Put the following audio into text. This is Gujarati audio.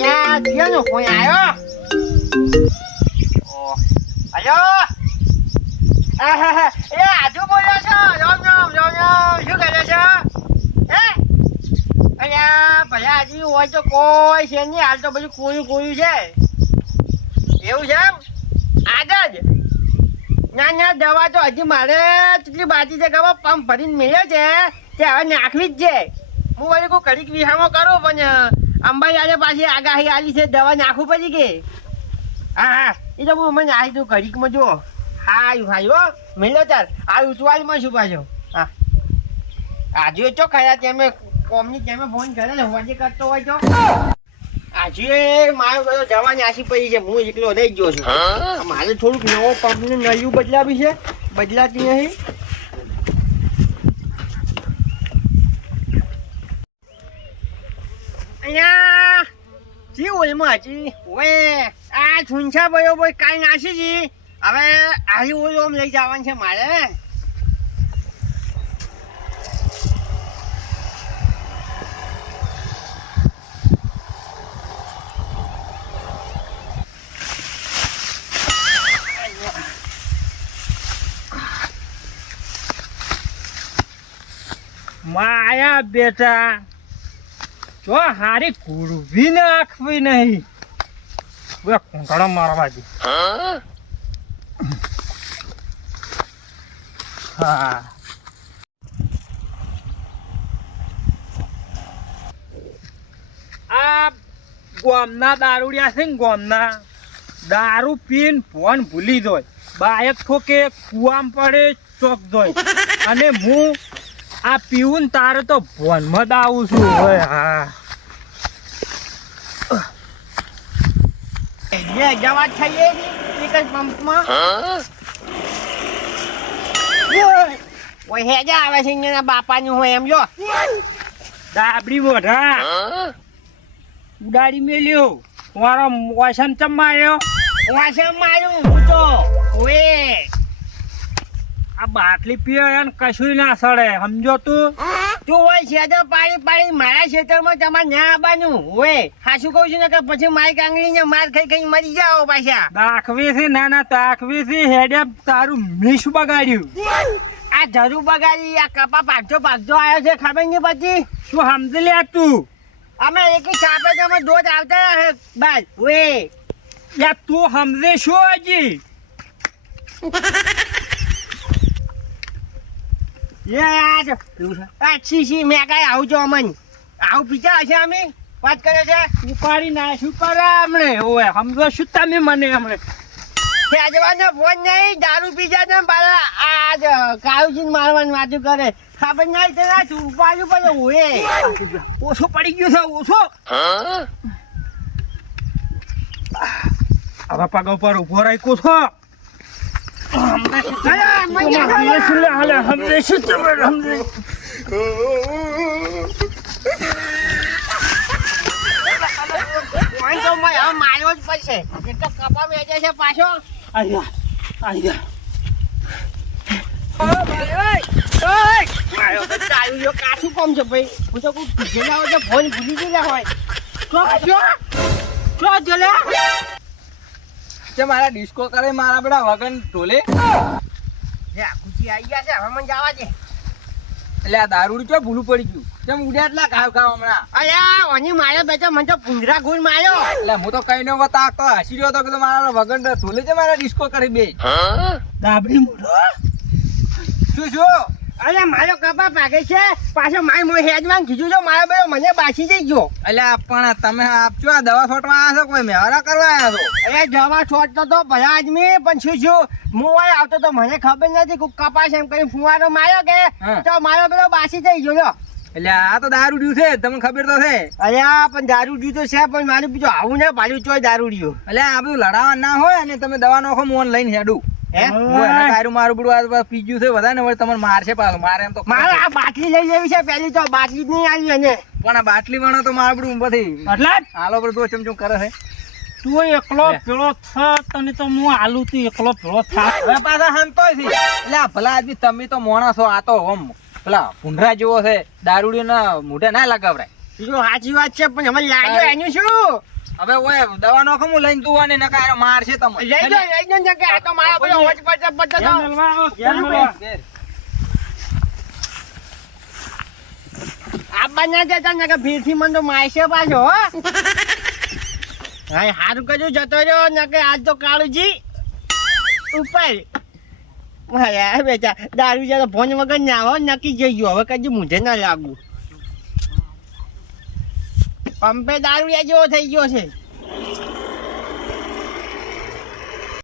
યા જીયાનો ફોન આવ્યો ઓ આયો આહાહા. એ આજુ બોલ્યો છો રામ રામ રામ રામ શું કરે છે હે અલ્યા ભલા હજી હોય તો કોઈ છે નહીં હાલ તો બધું કોયું કોયું છે એવું છે એમ આગળ ના ના દવા તો હજી મારે કેટલી બાકી છે ખબર પંપ ભરીને મળ્યો છે તે હવે નાખવી જ છે હું વળી કોઈ ઘડીક વિહામો કરો પણ અંબાઈ આજે પાછી આગાહી આલી છે દવા નાખું પડી કે? હા હા. એ તો હું મને આવી તું ઘડીકમાં જુઓ. હા ભાઈ હો. મેલો ચાલ આ ઉતવાળમાં છું પાછો. હા. આજે ચો ખરા તેમે કોમની તેમે ફોન કરે ને હોજે કરતો હોય તો. આજે મારો બધો દવા નાસી પડી છે હું એકલો રહી ગયો છું. મારે થોડુંક નવો પંપને નળિયું બદલાવી છે. બદલાતી નહીં અહીંયા જી ઓલમાં હજી ઓએ આ છુંછા ભાઈઓ ભાઈ કાંઈ નાસી જી હવે આહી ઓલ ઓમ લઈ જવાનું છે મારે માયા બેટા જો હારી કુરવી નાખવી નહીં. બે કુંકડા મારવા દે. આ ગોમના દારૂડિયા છે ને ગોમના. દારૂ પીન ફોન ભૂલી દોય બાયક ઠોકે, કુવામ પડે, ચોક જોય. અને હું આ પીવું તારે તો ભોનમાં જ આવું છું. હા. જે દવા થઈએ એક જ પંપમાં ઓય હેજા આવે છે એના બાપાનું હોય એમ જો દાબડી મોઢા ઉડાડી મેલ્યો મારો વાસણ ચમ માર્યો વાસણ માર્યું હું તો ઓએ આ બાટલી પીએ કશું ના સડે સમજો તું તું હોય છે તો પાણી પાણી મારા ક્ષેત્રમાં તમારે ના આવવાનું. હોય સાચું કહું છું ને કે પછી મારી કાંગળીને માર ખાઈ ખાઈ મરી જાઓ પાછા. દાખવી છે ના ના દાખવી છે હેડે તારું મીસ બગાડ્યું. આ જરૂર બગાડી આ કપા પાકજો પાકજો આવ્યો છે ખબર નહીં પછી શું સમજી લે તું? અમે એક છાપે અમે દોધ આવતા હે બસ વે તું સમજે શું હજી? આ છી છી મેં કાંઈ આવજો અમન. આવું પીતા હશે અમે? વાત કરે છે? ઉપાડી નાખ્યું કરે હમણે ઓય સમજો શું તમે મને હમણે ખેજવાનો ફોન નહીં દારૂ પીજા ને પાછા આ જ કાળુજી મારવાની વાતું કરે. ખબર નહીં તે ના પડે ઓએ ઓછો પડી ગયો છે ઓછો. હવે પગ ઉપર ઊભો રાખ્યો છો. હમણે પડશે એટલે કપા વેચે છે પાછો ચાલુ રહ્યો કાઠું કોમ છે ભાઈ તો કોઈ ભૂલેલા હોય તો ફોન ભૂલી ગયેલા હોય જો જો મારા ડિસ્કો કરે, મારા બધા વગન ઢોલે. ખુશી આવી ગયા છે હવે મને જવા દે. એટલે દારૂડી ચો ભૂલું પડી ગયું? તેમ ઉડ્યા એટલા ખાવ ખાવ હમણાં? અલ્યા ઓની માર્યો બેટા મને તો પુંજરા ગુણ માર્યો. એટલે હું તો કઈ નો હસી રહ્યો તો કે મારા વગન ઢોલે છે મારા ડિસ્કો કરી બે. દાબડી મોઢો શું શું? અરે મારો કપા પાકે છે. પાછો મારી મોય હેજમાં કીધું છો મારો બેરો મને બાસી જઈ ગયો. એટલે પણ તમે આપજો આ દવા છોટવા આવ્યા છો કોઈ? મેવારા કરવા આવ્યા છો? અરે જવા છોડતો તો ભલા આદમી પણ શું શું હું અહીં આવતો તો મને ખબર નથી કુક કપાસ એમ કરી ફુવારો માર્યો કે તો મારો પેલો બાસી જઈ ગયો. એટલે આ તો દારૂડિયું છે તમને ખબર તો છે. અલ્યા પણ દારૂ ડ્યુ તો છે પણ મારું બીજું આવું ને પાછું ચોય દારૂ ડ્યુ. એટલે આ બધું લડાવા ના હોય અને તમે દવા નોખો મોન લઈને હેડું. હે? તારું મારું બધું આ પીજ્યું છે વધારે ને વળી મારશે પાછું. મારે એમ તો મારે આ બાટલી લઈ લેવી છે પેલી તો બાટલી જ નહીં આવી એને. પણ આ બાટલી વણો તો મારું બધું બધી. એટલે? જ હાલો બધું ચમચમ કરે છે. તું એકલો લે. થ તને તો હું આલુ તું એકલો પેલો થા હવે પાછા હંતોય છે. એટલે ભલા આદમી તમે તો મોણા છો આ તો ઓમ પેલા ભૂંડરા જેવો છે. દારૂડી ના મોઢે ના લગાવરાય સાચી વાત છે પણ અમે લાગ્યો એનું શું? હવે ઓય દવા નો હું લઈને તું આને નકા માર છે તમે લઈ જો લઈ જો ને કે આ તો મારા પેલો હોજ પચ પચ તો. આબા ના જતા ને કે ભીડથી મને તો મારશે પાછો હો. હા હારું કજો જતો રહ્યો ને કે આજ તો કાળુજી. ઉપર. હા બેટા દારૂ જરા તો ફોન વગર ના આવો નક્કી જઈ ગયો. હવે કદી મૂંઝે ના લાગુ. પંપે દારૂ જેવો થઈ ગયો છે.